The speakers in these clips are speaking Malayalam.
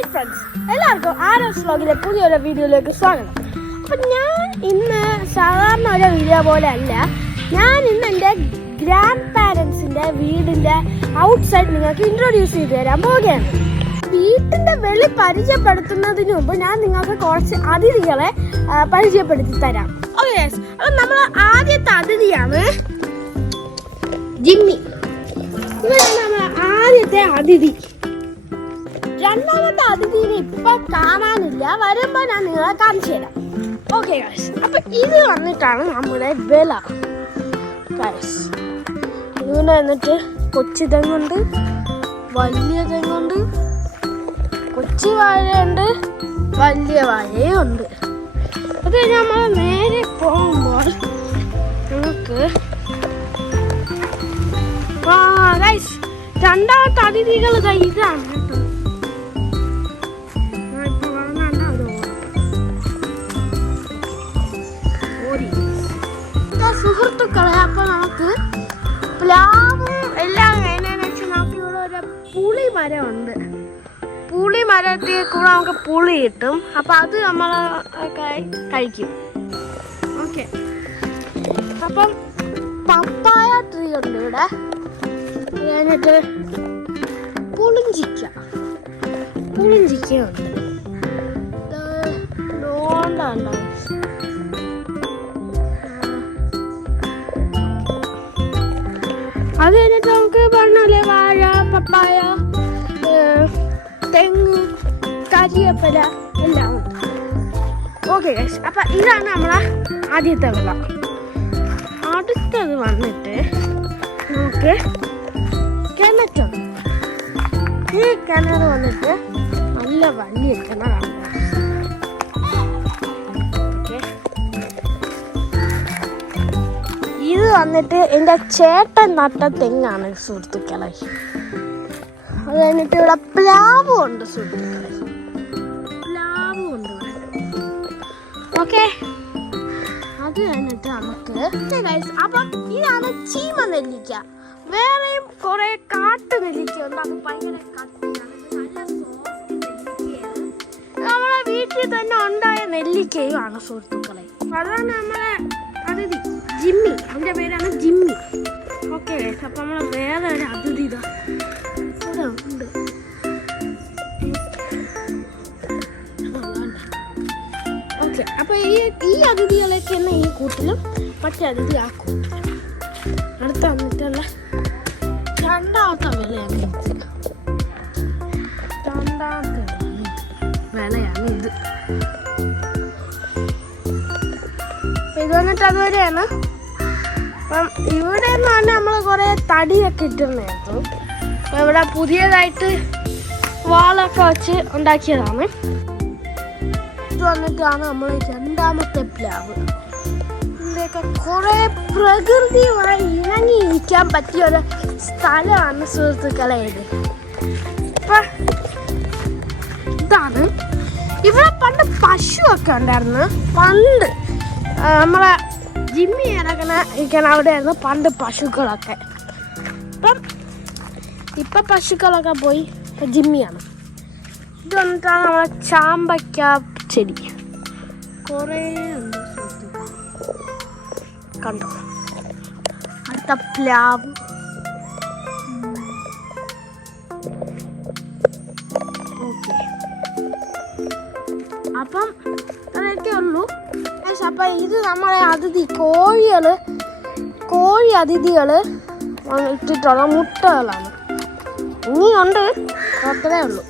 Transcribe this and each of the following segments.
ഹായ് ഫ്രണ്ട്സ്, എല്ലാവർക്കും ആരോസ് വ്ലോഗിലെ പുതിയൊരു വീഡിയോയിലേക്ക് സ്വാഗതം. അപ്പം ഞാൻ ഇന്ന് സാധാരണ ഒരു വീഡിയോ പോലെ അല്ല, ഞാൻ ഇന്ന് എൻ്റെ ഗ്രാൻഡ് പാരൻസിൻ്റെ വീടിൻ്റെ ഔട്ട്സൈഡ് നിങ്ങൾക്ക് ഇൻട്രൊഡ്യൂസ് ചെയ്ത് തരാൻ പോവുകയാണ്. വീട്ടിൻ്റെ വെളി പരിചയപ്പെടുത്തുന്നതിന് മുമ്പ് ഞാൻ നിങ്ങൾക്ക് കുറച്ച് അതിഥികളെ പരിചയപ്പെടുത്തി തരാം. ഓക്കെ, അപ്പം നമ്മൾ ആദ്യത്തെ അതിഥിയാണ് ജിമ്മി. ഇവരാണ് നമ്മൾ ആദ്യത്തെ അതിഥി. രണ്ടാമത്തെ അതിഥിനെ ഇപ്പൊ കാണാനില്ല, വരുമ്പോ ഞാൻ നിങ്ങളെ കാണിച്ചു തരാം. ഓക്കെ ഗൈസ്, അപ്പൊ ഇത് വന്നിട്ടാണ് നമ്മുടെ വില ഗൈസ്. ഇതിന് വന്നിട്ട് കൊച്ചു തെങ്ങുണ്ട്, വലിയ തെങ്ങുണ്ട്, കൊച്ചു വാഴയുണ്ട്, വലിയ വാഴയുണ്ട്. അത് നമ്മൾ നേരെ പോകുമ്പോൾ നമുക്ക് ഗൈസ് രണ്ടാമത്തെ അതിഥികൾ ഇതാണ് കേട്ടോ. സുഹൃത്തുക്കളെ, അപ്പൊ നമുക്ക് പ്ലാവും എല്ലാം കഴിഞ്ഞതിന് വെച്ചാൽ നമുക്ക് ഇവിടെ ഒരു പുളി മരമുണ്ട്. പുളി മരത്തിൽ കൂടെ നമുക്ക് പുളി കിട്ടും. അപ്പൊ അത് നമ്മൾ കഴിക്കും. ഓക്കെ, അപ്പം പപ്പായ ട്രീ ഉണ്ട് ഇവിടെ. കഴിഞ്ഞിട്ട് പുളിഞ്ചിക്ക ഉണ്ട്. അത് കഴിഞ്ഞിട്ട് നമുക്ക് പറഞ്ഞല്ലേ വാഴ, പപ്പായ, തെങ്ങ്, കരിയപ്പല എല്ലാം ഉണ്ട്. ഓക്കെ ഗൈസ്, അപ്പൊ ഇതാണ് നമ്മളെ ആദ്യത്തെ വിള. അടുത്തത് വന്നിട്ട് നമുക്ക് കിണറ്റുണ്ട്. ഈ കിണർ വന്നിട്ട് നല്ല വലിയ കിണറാണ്. ഇത് വന്നിട്ട് എൻ്റെ ചേട്ടൻ നട്ട തെങ്ങാണ് സുഹൃത്തുക്കളെ. അത് കഴിഞ്ഞിട്ട് ഇവിടെ പ്ലാവും ഉണ്ട് സുഹൃത്തുക്കളെ, പ്ലാവും ഉണ്ട് ഇവിടെ. ഓക്കെ, അത് കഴിഞ്ഞിട്ട് നമുക്ക് അപ്പം ഇതാണ് ചീമ നെല്ലിക്ക. വേറെയും കുറെ കാട്ടു നെല്ലിക്ക ഉണ്ട്. അത് ഭയങ്കര കട്ടിയാണ്, നല്ല സോഫ്റ്റ് നെല്ലിക്കയാണ്. നമ്മളെ വീട്ടിൽ തന്നെ ഉണ്ടായ നെല്ലിക്കയുമാണ് സുഹൃത്തുക്കളെ. അതാണ് നമ്മളെ അതിഥി ജിമ്മി. അവൻ്റെ പേരാണ് ജിമ്മി. ഓക്കെ, അപ്പം നമ്മളെ വേറെ ഒരു അതിഥി ഇതാ ഇവിടെ ഉണ്ട്. ഓക്കെ, അപ്പൊ ഈ അതിഥികളൊക്കെ തന്നെ ഈ കൂട്ടിലും മറ്റേ അതിഥി ആ കൂട്ടിലും. അടുത്ത് വന്നിട്ടുള്ള രണ്ടാമത്തെ വിലയാണ് ഇത്. ഇത് വന്നിട്ട് അതുവരെയാണ്. അപ്പം ഇവിടെ എന്ന് പറഞ്ഞാൽ നമ്മൾ കുറെ തടിയൊക്കെ ഇട്ടിരുന്നു. ഇവിടെ പുതിയതായിട്ട് വാളൊക്കെ വെച്ച് ഉണ്ടാക്കിയതാണ്. ഇത് വന്നിട്ടാണ് നമ്മൾ രണ്ടാമത്തെ പ്ലാവ്. ഇതിൻ്റെയൊക്കെ കുറെ പ്രകൃതിയുമായി ഇണങ്ങിയിരിക്കാൻ പറ്റിയ ഒരു സ്ഥലമാണ് സുഹൃത്തുക്കളെ ഇത്. ഇപ്പം ഇതാണ് ഇവിടെ പണ്ട് പശുവൊക്കെ ഉണ്ടായിരുന്നു. പണ്ട് നമ്മളെ ജിമ്മി ഇരിക്കണ അവിടെയായിരുന്നു പണ്ട് പശുക്കളൊക്കെ. ഇപ്പം പശുക്കളൊക്കെ പോയി, ജിമ്മിയാണ്. ഇത് വന്നിട്ടാണ് നമ്മളെ ചാമ്പയ്ക്ക ചെടി. കുറേ ഉണ്ട് കണ്ടോ. അടുത്ത പ്ലാവ്. ഓക്കെ, അപ്പം അതൊക്കെ ഉള്ളൂ. അപ്പം ഇത് നമ്മളെ അതിഥി കോഴി അതിഥികൾ ഇട്ടിട്ടുള്ള മുട്ടകളാണ്. ഇനിയുണ്ട്, അത്രേ ഉള്ളൂ.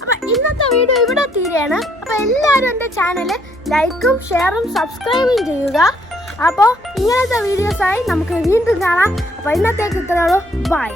അപ്പം ഇന്നത്തെ വീഡിയോ ഇവിടെ തീരെയാണ്. അപ്പം എല്ലാവരും എൻ്റെ ചാനൽ ലൈക്കും ഷെയറും സബ്സ്ക്രൈബും ചെയ്യുക. അപ്പോൾ ഇങ്ങനത്തെ വീഡിയോസായി നമുക്ക് വീണ്ടും കാണാം. അപ്പോൾ ഇന്നത്തേക്ക് ഇത്രയേ ഉള്ളൂ. ബൈ.